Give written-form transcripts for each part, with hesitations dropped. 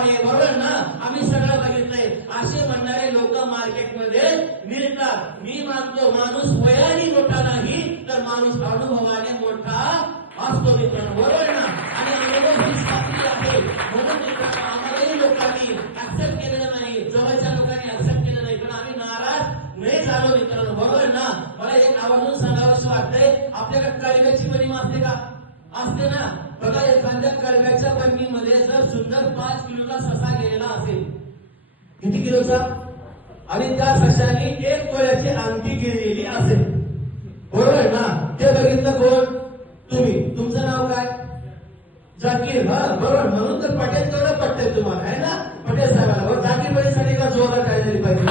आहे, बरोबर ना? आम्ही सगळं बघितलंय. असे म्हणणारे लोक मार्केटमध्ये मिळतात. मी मानतो माणूस वयाने मोठा नाही तर माणूस अनुभवाने मोठा असतो मित्रांनो, बरोबर ना? आणि अनुभव ही साथी आहे. म्हणून मित्रांनो आम्हालाही लोकांनी ऍक्सेप्ट केलेलं नाही, जवळच्या लोकांनी ऍक्सेप्ट केलं नाही, पण आम्ही नाराज नाही झालो मित्रांनो, बरोबर ना? मला एक आवर्जून सांगावंसं वाटतंय, आपल्याकडे कडव्याची बनिमा असते का? असते ना? बघा, एखाद्या कडव्याच्या बनिमीमध्ये जर सुंदर 5 किलोचा ससा गेलेला असेल, किती किलोचा? आणि त्या सशाने 1 तोळ्याची अंगठी गेलेली असेल, बरोबर ना? ते बघितलं कोण? तुम्ही. तुमचं नाव काय? जाकीर. हा, बरोबर. म्हणून तर पटेल तेवढं पटेल तुम्हाला, आहे ना? पटेल साहेबाला जाकीर पटेलसाठी का जोरात काय झाली पाहिजे?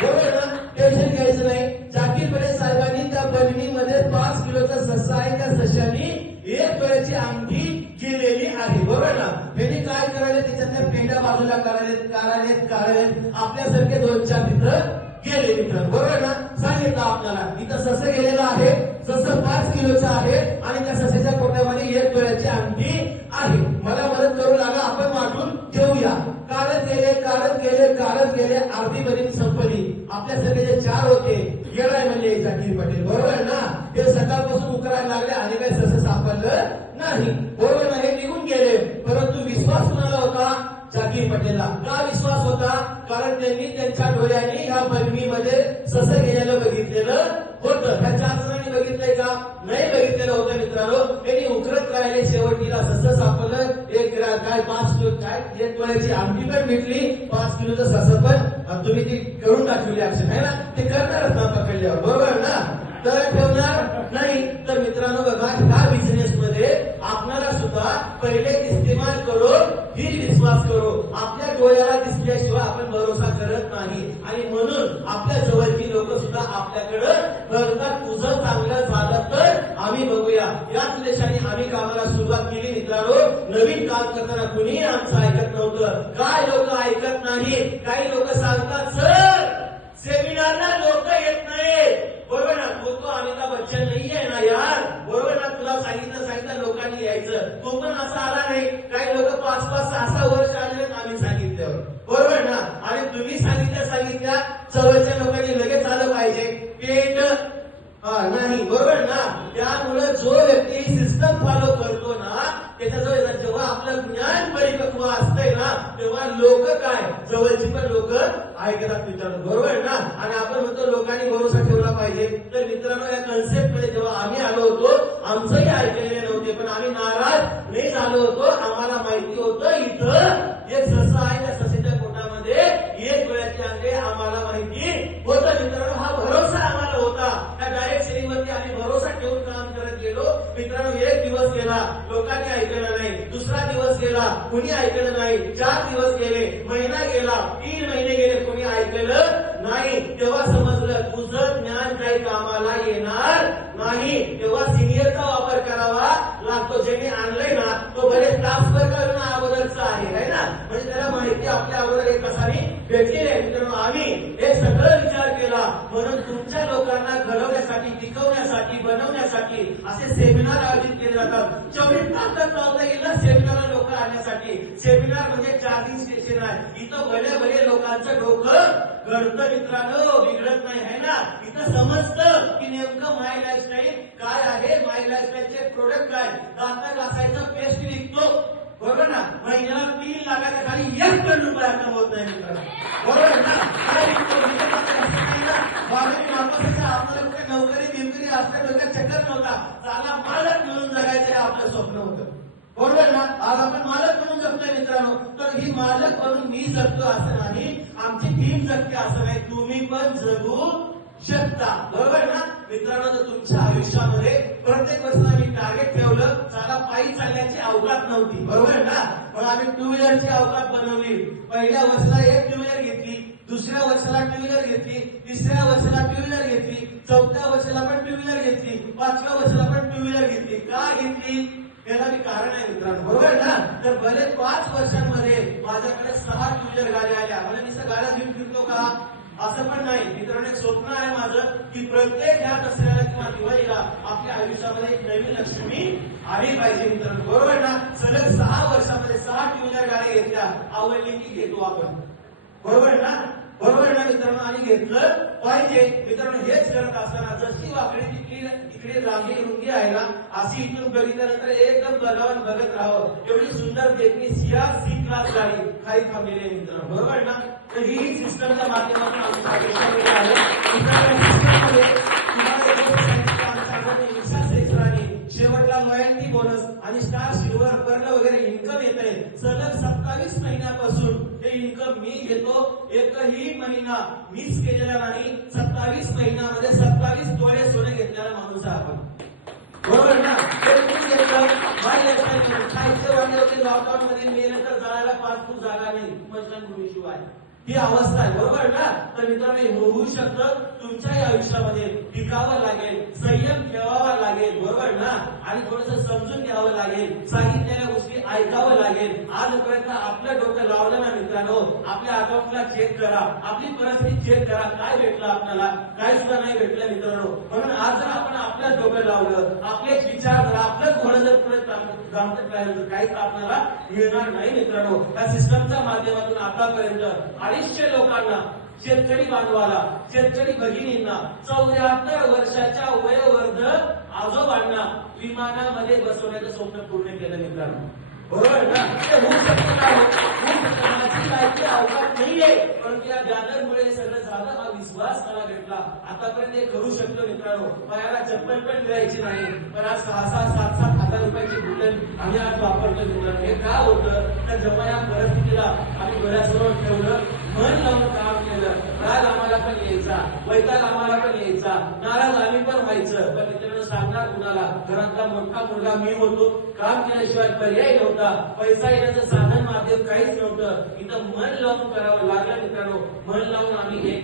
बरोबर ना? टेन्शन घ्यायचं नाही. जाकीर पटेल साहेबांनी त्या बनिमीमध्ये 5 किलोचा ससा आहे, त्या सशाने 1 तोळ्याची अंगठी केलेली आहे, बरोबर ना? त्यांनी काय करायला, त्याच्यातल्या पेंड्या बाजूला काढायलेत आपल्यासारखे 2-4 मित्र गेले मित्रांनो, बरोबर ना? सांगितलं आपल्याला इथं ससं गेलेलं आहे, ससं 5 किलोचं आहे आणि त्या सस्याच्या पोटामध्ये 1 तोळ्याची अंगठी आहे. मला मदत करू लागा, आपण वाटून ठेवूया. काढत गेले अर्धी बनीम संपली. आपल्यासारखे जे 4 होते गेलाय म्हणजे जाकीर पटेल, बरोबर ना? ते सकाळपासून उकरायला लागले आणि काही ससं सापडलं नाही, बरोबर ना? हे निघून गेले. परंतु विश्वास कुणाला होता? जाकीर पटेलला. का विश्वास होता? कारण त्यांनी त्यांच्या डोळ्यांनी ह्या बनिमीमध्ये ससं गेलेलं बघितलेलं होतं. त्या 4 जणांनी बघितलंय का? नाही बघितलेलं होतं मित्रांनो. त्यांनी उकरत राहिले, शेवटीला ससं सापडलं. एक काय 5 किलो काय 1 तोळ्याची अंगठी पण भेटली, 5 किलोचं ससं पण तुम्ही ती करून टाकली ऍक्शन, आहे ना? ते करणारच ना पकडल्यावर, बरोबर ना? तर ठेवणार नाही. तर मित्रांनो बघा, ह्या बिझनेस मध्ये आपल्याला सुद्धा पहिले इस्तेमाल करो, ही विश्वास करो. आपल्या डोळ्याला दिसल्याशिवाय आपण भरोसा करत नाही आणि म्हणून आपल्या जवळची लोक सुद्धा आपल्याकडे बघतात. तुझं चांगलं झालं तर आम्ही बघूया. याच उद्देशाने आम्ही कामाला सुरुवात केली मित्रांनो. नवीन काम करताना कुणी आमचं ऐकत नव्हतं. काय लोक ऐकत नाही? काही लोक सांगतात सर सेमिनारला लोक येत नाही, बरोबर ना? तो अमिताभ बच्चन नाही आहे ना यार, बरोबर ना? तुला सांगितलं लोकांनी यायचं, तो पण असा आला नाही. काही लोक 5-5, 6-6 वर्ष आले आम्ही सांगितल्यावर, बरोबर ना? आणि तुम्ही सांगितल्या जवळच्या लोकांनी लगेच आलं पाहिजे, पेट नाही, बरोबर ना? त्यामुळे जो व्यक्ती सिस्टम फॉलो करतो ना, त्याच्याजवळ जेव्हा आपलं ज्ञान परिपक्व असतंय ना, तेव्हा लोक काय जवळची पण लोक ऐकतात मित्रांनो, बरोबर ना? आणि आपण म्हणतो लोकांनी भरोसा ठेवला पाहिजे. तर मित्रांनो या कन्सेप्ट मध्ये जेव्हा आम्ही आलो होतो, आमचंही ऐकलेले नव्हते, पण आम्ही नाराज नाही झालो होतो. आम्हाला माहिती होतं इथं एक ससा आहे, त्या ससेच्या पोटामध्ये 1 तोळ्याची अंगठी आम्हाला माहिती होतं मित्रांनो. हा भरोसा आम्हाला होता. त्या डायरेक्ट सेलिंगवरती आम्ही भरोसा ठेवून काम करत गेलो मित्रांनो. 1 दिवस गेला, लोकांनी ऐकलं नाही. दुसरा दिवस गेला, कुणी ऐकलं नाही. 4 दिवस गेले, महिना गेला, 3 महिने गेले, कुणी ऐकलं नाही. तेव्हा समजलं तुझं ज्ञान काही कामाला येणार नाही. तेव्हा सिनियरचा वापर करावा लागतो. ज्यांनी आणलंय ना तो बरेच ट्रान्सफर करणं अगोदरचं आहे ना, म्हणजे त्याला माहिती आपल्या अगोदर एक कसाने भेटलेली आहे मित्रांनो. आम्ही हे सगळं विचार केला. म्हणून तुमच्या लोकांना घडवण्यासाठी, टिकवण्यासाठी, बनवण्यासाठी असे सेमिनार आयोजित केले जातात. 24 तास लावता येईल ना सेमिनारला लोक आणण्यासाठी. सेमिनार म्हणजे चार्जिंग स्टेशन आहे. इथं भले लोकांचं डोकं घडतं मित्रांनो, बिघडत नाही, आहे ना? इथं समजतं की नेमकं माय लाईफस्टाईल काय आहे, माय लाईफस्टाईलचे प्रोडक्ट काय. दात घासायचं पेस्ट विकतो, बरोबर ना? महिन्याला 3 लाखाच्या खाली 1 करोड रुपये कमवत नाही मित्रांनो, बरोबर ना? काय विकतो? आपल्याला कुठे नोकरी असल्या डोक्यात चक्कर नव्हता. चाला मालक म्हणून जगायचं हे आपलं स्वप्न होतं, बरोबर ना? आज आपण मालक म्हणून जगतोय मित्रांनो. तर ही मालक म्हणून मी जगतो असं नाही, आमची टीम जगते असं नाही. तुम्ही पण जगू शकता, बरोबर ना मित्रांनो? तर तुमच्या आयुष्यामध्ये प्रत्येक वर्षाला मी टार्गेट ठेवलं. चला पायी चालण्याची अवकात नव्हती, बरोबर ना? पण आम्ही 2 व्हीलरची अवकात बनवली. पहिल्या वर्षाला 1 2 व्हीलर घेतली, दुसऱ्या वर्षाला 2 व्हीलर घेतली, तिसऱ्या वर्षाला 2 व्हीलर घेतली, 4थ्या वर्षाला पण 2 व्हीलर घेतली, 5व्या वर्षाला पण 2 व्हीलर घेतली. का घेतली? त्याला मी कारण आहे मित्रांनो, बरोबर ना? तर बरेच 5 वर्षांमध्ये माझ्याकडे 6 2 व्हीलर गाड्या आल्या. म्हणजे मी गाड्या घेऊन फिरतो का? असं पण नाही मित्रांनो. एक स्वप्न आहे माझं की प्रत्येक ह्या दसऱ्याला किंवा दिवाळीला आपल्या आयुष्यामध्ये एक नवीन लक्ष्मी आली पाहिजे मित्रांनो. बरोबर ना. सलग 6 वर्षामध्ये 6 टू व्हीलर गाड्या घेतल्या, आवडली की घेतो आपण. बरोबर ना. बरोबर ना मित्रांनो. आणि घेतलं पाहिजे मित्रांनो. हेच करत असताना जशी वाकडी तिकडे रांगी रुंदी आहे ना, अशी इथून बघितल्यानंतर एकदम बघावं बघत राहावं. एवढी सुंदर देखणी सिया सी क्लास गाडी खाली थांबलेली आहे मित्रांनो. बरोबर ना. तर ही सिस्टमच्या माध्यमातून आम्ही शेवटला लॉयल्टी बोनस आणि स्टार सिल्वर कर्ण वगैरे इन्कम येत आहे. सलग 27 महिन्यापासून हे इन्कम मी घेतो. एकही महिना मिस केलेला नाही. 27 महिन्यामध्ये 27 तोळे सोने घेतलेला माणूस आहे आपण. बरोबर ना. खायचं वाटलं होते लॉकडाऊन मध्ये मेलं तर जायला 5 फूट जागा नाही स्मशानभूमीशिवाय. ही अवस्था आहे. बरोबर ना. तर मित्रांनो हे होऊ शकतं. तुमच्याही आयुष्यामध्ये टिकावं लागेल, संयम ठेवावा लागेल. बरोबर ना. आणि थोडंसं समजून घ्यावं लागेल, सांगितलेल्या गोष्टी ऐकावं लागेल. आजपर्यंत आपलं डोकं लावलं ना मित्रांनो, आपल्या अकाउंटला चेक करा, आपली परिस्थिती चेक करा, काय भेटलं आपल्याला, काय सुद्धा नाही भेटलं मित्रांनो. म्हणून आज जर आपण आपलं डोकं लावलं, आपले विचार जर आपलं थोडं जर पुढे जामत राहिलं तर काहीच आपल्याला मिळणार नाही मित्रांनो. या सिस्टमच्या माध्यमातून आतापर्यंत 250 लोकांना, शेतकरी बांधवाला, शेतकरी भगिनींना, 74 वर्षाच्या वयोवर्ध आजोबांना विमानामध्ये बसवण्याचं स्वप्न पूर्ण केलं मित्रांनो. बरोबर ना. ते होऊ शकतं का? माझी लायकी अवकाश नाहीये, परंतु या बॅनरमुळे सगळं झालं. हा विश्वास मला भेटला. आतापर्यंत हे करू शकतो मित्रांनो. पायाला चप्पल पण मिळायची नाही, पण आज 6,000 7,000 हजार रुपयाची बुलेट आम्ही आज वापरतो मित्रांनो. हे का होतं तर जेव्हा या परिस्थितीला आम्ही डोळ्यासमोर ठेवलं, मन लावून काम केलं, राग आम्हाला पण यायचा, वैताग आम्हाला पण यायचा, नाराज आम्ही पण व्हायचं. पण मित्रांनो सांगणार कुणाला. घरातला मोठा मुलगा मी होतो. काम केल्याशिवाय पर्याय नव्हता. पैसा येण्याचं साधन माध्यम काहीच नव्हतं. इथं मन लावून करावं लागलं मित्रांनो. मन लावून आम्ही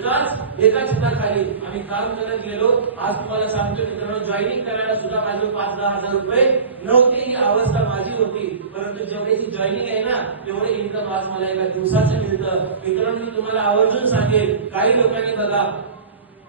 एका छताखाली आम्ही काम करत गेलो. आज तुम्हाला सांगतो मित्रांनो, जॉईनिंग करायला सुद्धा माझे 5-10 हजार रुपये नव्हते. ही अवस्था माझी होती. परंतु जेवढे ही जॉईनिंग आहे ना, तेवढे इन्कम आज मला एका दिवसाचं मिळतं. मित्रांनो मी तुम्हाला आवर्जून सांगेन, काही लोकांनी बघा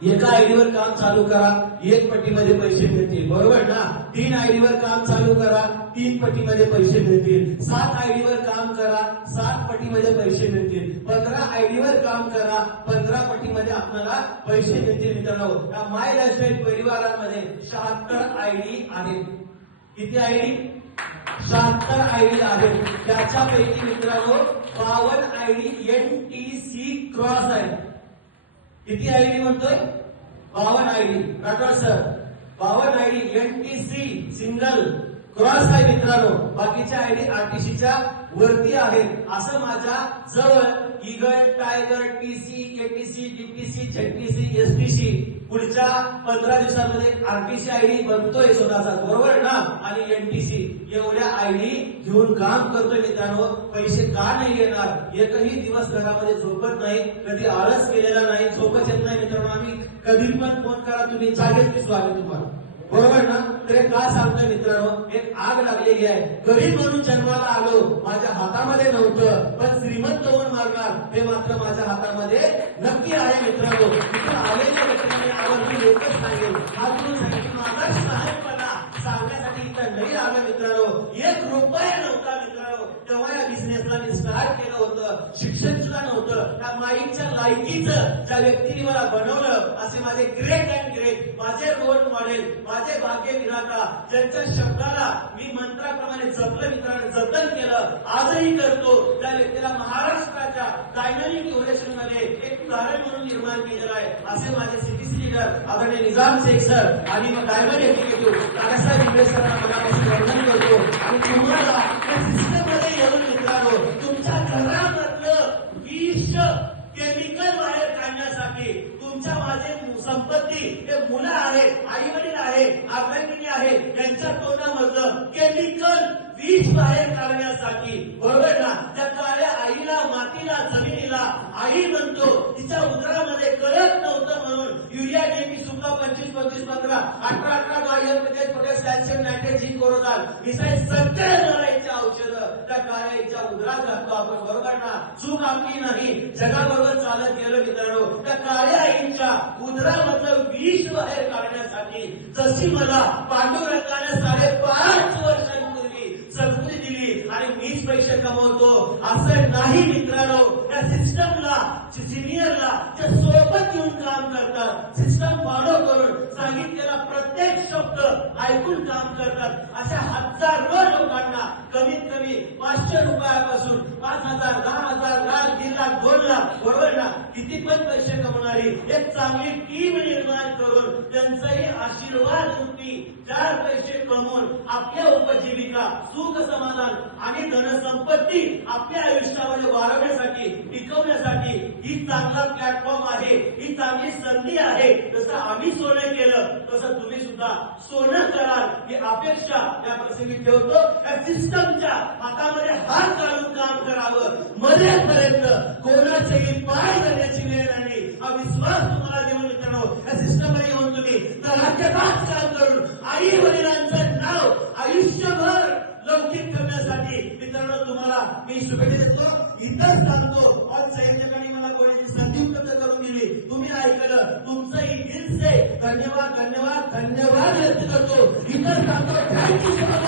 एका आयडीवर काम चालू करा, 1 पट्टीमध्ये पैसे मिळतील. बरोबर ना. 3 आयडीवर काम चालू करा, 3 पट्टीमध्ये पैसे मिळतील. 7 आयडीवर काम करा, 7 पट्टीमध्ये पैसे मिळतील. 15 आयडीवर काम करा, 15 पट्टीमध्ये आपल्याला पैसे मिळतील. मित्रांनो या माय लाईफस्टाईल परिवारामध्ये 76 आयडी आहेत. किती आयडी? 76 आयडी आहेत. त्याच्यापैकी मित्रांनो 52 आयडी NTC क्रॉस आहे. किती आयडी म्हणतोय? 52 ID. Rathod sir 52 ID NTC single cross आहे मित्रांनो. बाकीच्या आयडी RTCच्या वरती आहेत. असं माझ्या जवळ eagle, tiger, TC, KTC, DTC, ZTC, STC पुढच्या 15 दिवसांमध्ये RTC आयडी बनतोय स्वतःचा. बरोबर ना. आणि NTC एवढ्या आयडी घेऊन काम करतोय मित्रांनो. पैसे का नाही येणार? एकही दिवस घरामध्ये झोपत नाही, कधी आळस केलेला नाही, झोपच येत नाही मित्रांनो. आम्ही कधी पण फोन करा, तुम्ही जागेच की स्वागत तुम्हाला. बरोबर ना. तर का सांगतोय मित्रांनो, एक आग लागलेली आहे. गरीब म्हणून जन्माला आलो, माझ्या हातामध्ये नव्हतं, पण श्रीमंत होऊन मारणार हे मात्र माझ्या हातामध्ये नक्की आहे मित्रांनो. तिथं आलेल्या व्यक्तीने आवर्जून एकच सांगेल, आजून सांगेल माझा शहाणपणा सांगण्यासाठी इथं नाही आलं मित्रांनो. 1 रुपया नव्हता मित्रांनो. तेव्हा या बिझनेसला मी स्टार्ट केलं होतं. शिक्षण सुद्धा नव्हतं. त्या माईच्या लायकीचं ज्या व्यक्तीने मला बनवलं, असे माझे ग्रेट अँड ग्रेट, माझे रोल मॉडेल, माझे भाग्य विधाता, ज्यांच्या शब्दाला मी मंत्राप्रमाणे जपलं मित्रांनो, जतन केलं, आजही करतो, त्या व्यक्तीला महाराष्ट्राच्या डायनामिक इव्होल्युशन मध्ये एक उदाहरण म्हणून निर्माण केलेलं आहे. असे माझे सीपीसी लीडर आदरणीय निजाम शेख सर आणि डायमंड एक्झिक्युटिव्ह दादासाहेब इन्व्हेस्टरांना मनापासून वंदन करतो. आणि तुम्हाला या सिस्टममध्ये येऊन मित्रांनो तुमच्या घरामधलं विष केमिकल बाहेर काढण्यासाठी तुमच्या माझे संपत्ती, हे मुलं आहेत, आई वडील आहेत, आग्रहिणी आहेत, यांच्या तोंडामधलं केमिकल विष बाहेर काढण्यासाठी. बरोबर ना. त्या काळ्या आईला, मातीला, जमिनीला आई म्हणतो. तिच्या उदरामध्ये कळत नव्हतं म्हणून युरिया, DAP, सुका 25-25-15, 18-18 potash, calcium, nitrate, zinc corona missile सगळ्या लढाईची औषधं त्या काळ्या आईच्या उदरात घालतो आपण, बरोबर ना? चूक आपली नाही, जगाबरोबर चालत गेलो मित्रांनो. त्या काळ्या आईच्या उदरामधलं विष बाहेर काढण्यासाठी जशी मला पांडुरंगाने 5.5 वर्षांपूर्वी संस्कृती दिली आणि मीच पैसे कमवतो असं नाही मित्रांनो. त्या सिस्टमला, सिनियरला जे सोबत घेऊन काम करतात, सिस्टम फॉलो करून सांगितलेला प्रत्येक शब्द ऐकून काम करतात, अशा हजारो लोकांना कमीत कमी 500 रुपयापासून 5,000, 10,000, लाख, 1 लाख, 2 लाख, बरोबर ना, किती पण पैसे कमवणारी एक चांगली टीम निर्माण करून त्यांचाही आशीर्वाद रूपी 4 पैसे कमवून आपल्या उपजीविका, सुख समाधान आणि धनसंपत्ती आपल्या आयुष्यामध्ये वाढवण्यासाठी, टिकवण्यासाठी ही चांगला प्लॅटफॉर्म आहे, ही चांगली संधी आहे. जसं आम्ही सोनं केलं तसं तुम्ही सुद्धा सोनं कराल ही अपेक्षा या प्रसंगी ठेवतो. या सिस्टमच्या हातामध्ये हात घालून काम करावं, मरेपर्यंत कोणाचेही पाय धरण्याची वेळ नाही हा विश्वास तुम्हाला देऊन मित्रांनो, या सिस्टममध्ये येऊन तुम्ही राज्यपात काम करून आई वडिलांचं नाव आयुष्यभर लौकिक करण्यासाठी मित्रांनो तुम्हाला मी शुभेच्छा देतो. इथंच सांगतो, आज साहित्यकांनी मला बोलण्याची संधी उपलब्ध करून दिली, तुम्ही ऐकलं, तुमचंही दिल से धन्यवाद धन्यवाद धन्यवाद व्यक्त करतो. इथंच सांगतो, थँक्यू.